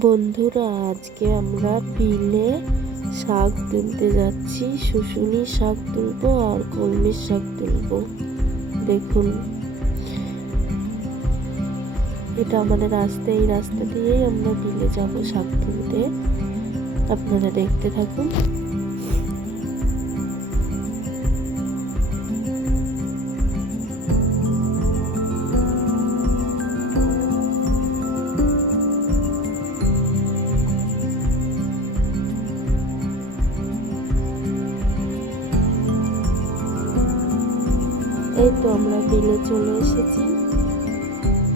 বন্ধুরা, আজকে আমরা বিলে শাক তুলতে যাচ্ছি। শুশুনি শাক তুলবো আর কলমির শাক তুলবো। দেখুন, এটা আমাদের রাস্তা। এই রাস্তা দিয়েই আমরা বিলে যাবো শাক তুলতে। আপনারা দেখতে থাকুন। এই তো আমরা বিলে চলে এসেছি।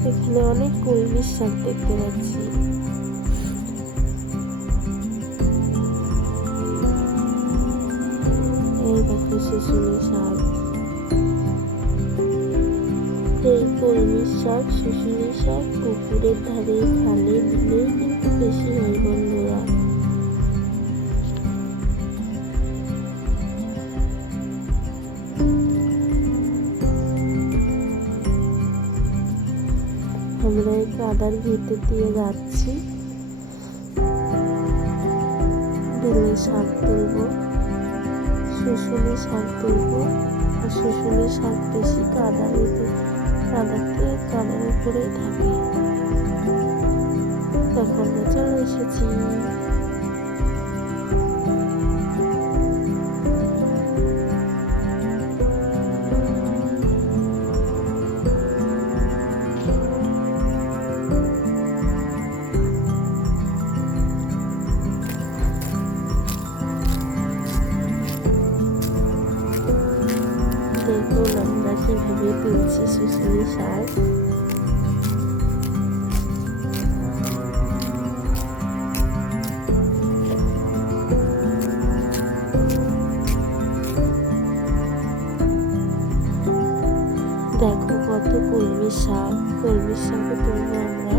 এখানে অনেক কলমির শাক দেখতে পাচ্ছি। এই দেখো শুশুনি শাক। এই কলমির শাক, শুশুনি শাক পুকুরের ধারে, খালে, বিলেই কিন্তু বেশি হয় বন্ধুরা। আমরা এই কাদার ভিতর দিয়ে যাচ্ছি। বিলে শাক তুলবো, শুশুনি শাক তুলবো। আর শুশুনি শাক বেশি কাদার উপরেই থাকে। এখন আমরা চলে এসেছি। দেখুন আমরা কিভাবে তুলছি শুশুনি শাক। দেখো কত কলমি শাক তুলবো আমরা।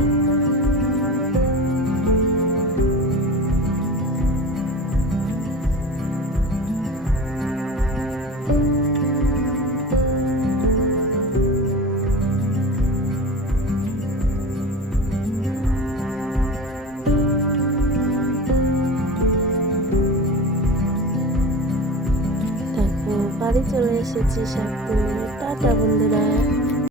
বাড়ি চলে এসেছি শাক তুলে। টাটা বন্ধুরা।